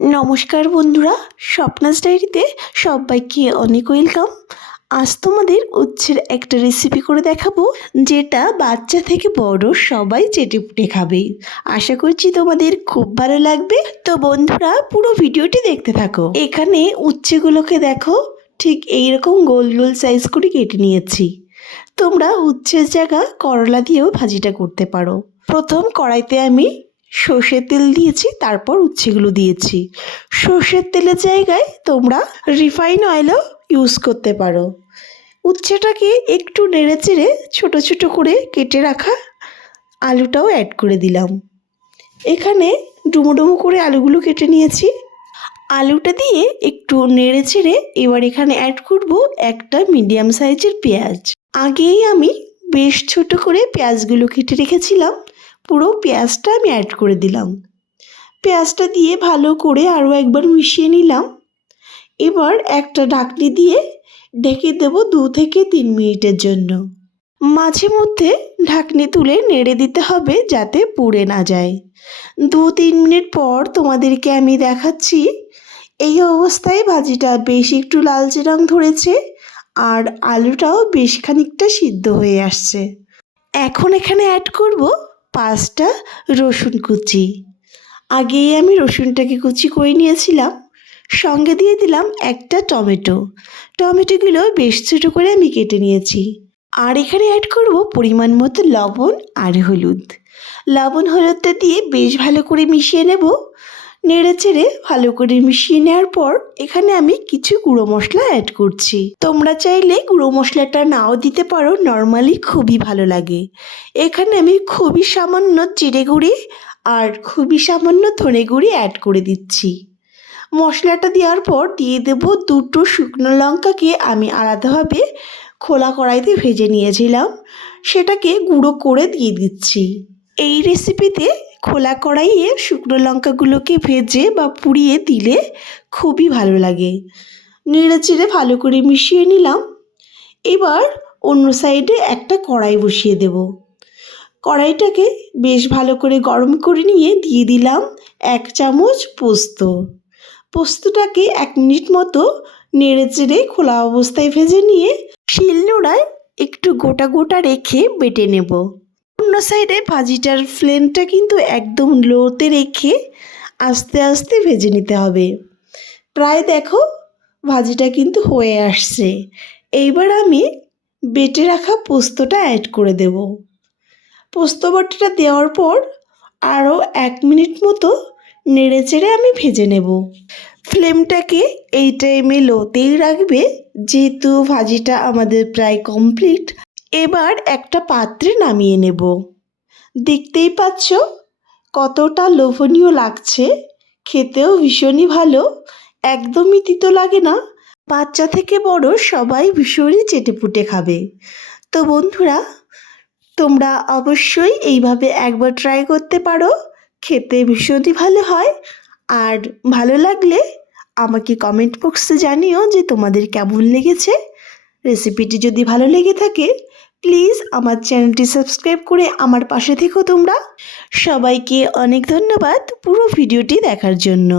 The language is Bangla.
নমস্কার বন্ধুরা, স্বপ্নাস ডায়েরিতে সবাইকে অনেক ওয়েলকাম। আজ তোমাদের উচ্ছের একটা রেসিপি করে দেখাবো, যেটা বাচ্চা থেকে বড় সবাই চেটে চেটেপুটে খাবে। আশা করছি তোমাদের খুব ভালো লাগবে। তো বন্ধুরা, পুরো ভিডিওটি দেখতে থাকো। এখানে উচ্ছেগুলোকে দেখো, ঠিক এইরকম গোল গোল সাইজ করে কেটে নিয়েছি। তোমরা উচ্ছের জায়গা করলা দিয়েও ভাজিটা করতে পারো। প্রথম কড়াইতে আমি সর্ষের তেল দিয়েছি, তারপর উচ্ছেগুলো দিয়েছি। সর্ষের তেলের জায়গায় তোমরা রিফাইন অয়েলও ইউজ করতে পারো। উচ্ছেটাকে একটু নেড়ে চেড়ে ছোটো ছোটো করে কেটে রাখা আলুটাও অ্যাড করে দিলাম। এখানে ডুমো ডুমো করে আলুগুলো কেটে নিয়েছি। আলুটা দিয়ে একটু নেড়ে চেড়ে এবার এখানে অ্যাড করব একটা মিডিয়াম সাইজের পেঁয়াজ। আগেই আমি বেশ ছোট করে পেঁয়াজগুলো কেটে রেখেছিলাম। পুরো পেঁয়াজটা আমি অ্যাড করে দিলাম। পেঁয়াজটা দিয়ে ভালো করে আরও একবার মিশিয়ে নিলাম। এবার একটা ঢাকনি দিয়ে ঢেকে দেব দু থেকে তিন মিনিটের জন্য। মাঝে মধ্যে ঢাকনি তুলে নেড়ে দিতে হবে যাতে পুড়ে না যায়। দু তিন মিনিট পর তোমাদেরকে আমি দেখাচ্ছি, এই অবস্থায় ভাজিটা বেশ একটু লালচে রং ধরেছে আর আলুটাও বেশ খানিকটা সিদ্ধ হয়ে আসছে। এখন এখানে অ্যাড করব পাঁচটা রসুন কুচি। আগেই আমি রসুনটাকে কুচি করে নিয়েছিলাম। সঙ্গে দিয়ে দিলাম একটা টমেটো। টমেটোগুলো বেশ ছোটো করে আমি কেটে নিয়েছি। আর এখানে অ্যাড করব পরিমাণ মতো লবণ আর হলুদ। লবণ হলুদটা দিয়ে বেশ ভালো করে মিশিয়ে নেব। নেড়ে চেড়ে ভালো করে মিশিয়ে নেওয়ার পর এখানে আমি কিছু গুঁড়ো মশলা অ্যাড করছি। তোমরা চাইলে গুঁড়ো মশলাটা নাও দিতে পারো নর্মালি খুবই ভালো লাগে। এখানে আমি খুবই সামান্য জিরে গুঁড়ি আর খুবই সামান্য ধনে গুঁড়ি অ্যাড করে দিচ্ছি। মশলাটা দেওয়ার পর দিয়ে দেব দুটো শুকনো লঙ্কাকে আমি আলাদাভাবে খোলা কড়াইতে ভেজে নিয়েছিলাম। সেটাকে গুঁড়ো করে দিয়ে দিচ্ছি। এই রেসিপিতে খোলা কড়াইয়ে শুকনো লঙ্কাগুলোকে ভেজে বা পুড়িয়ে দিলে খুবই ভালো লাগে। নেড়ে চেড়ে ভালো করে মিশিয়ে নিলাম। এবার অন্য সাইডে একটা কড়াই বসিয়ে দেব। কড়াইটাকে বেশ ভালো করে গরম করে নিয়ে দিয়ে দিলাম এক চামচ পোস্ত। পোস্তটাকে এক মিনিট মতো নেড়ে চেড়ে খোলা অবস্থায় ভেজে নিয়ে শিলনোড়ায় একটু গোটা গোটা রেখে বেটে নেব। অন্য সাইডে ভাজিটার ফ্লেমটা কিন্তু একদম লোতে রেখে আস্তে আস্তে ভেজে নিতে হবে। প্রায় দেখো ভাজিটা কিন্তু হয়ে আসছে। এইবার আমি বেটে রাখা পোস্তটা অ্যাড করে দেব। পোস্ত বাটাটা দেওয়ার পর আরও এক মিনিট মতো নেড়ে চেড়ে আমি ভেজে নেব। ফ্লেমটাকে এই টাইমে লোতেই রাখবে, যেহেতু ভাজিটা আমাদের প্রায় কমপ্লিট এবার একটা পাত্রে নামিয়ে নেব। দেখতেই পাচ্ছ কতটা লোভনীয় লাগছে। খেতেও ভীষণই ভালো। একদমই তিতো লাগে না। বাচ্চা থেকে বড় সবাই ভীষণই চেটেপুটে খাবে। তো বন্ধুরা, তোমরা অবশ্যই এইভাবে একবার ট্রাই করতে পারো। খেতে ভীষণই ভালো হয়। আর ভালো লাগলে আমাকে কমেন্ট বক্সে জানিও যে তোমাদের কেমন লেগেছে। রেসিপিটি যদি ভালো লেগে থাকে প্লিজ আমার চ্যানেলটি সাবস্ক্রাইব করে আমার পাশে থেকো তোমরা। সবাইকে অনেক ধন্যবাদ পুরো ভিডিওটি দেখার জন্য।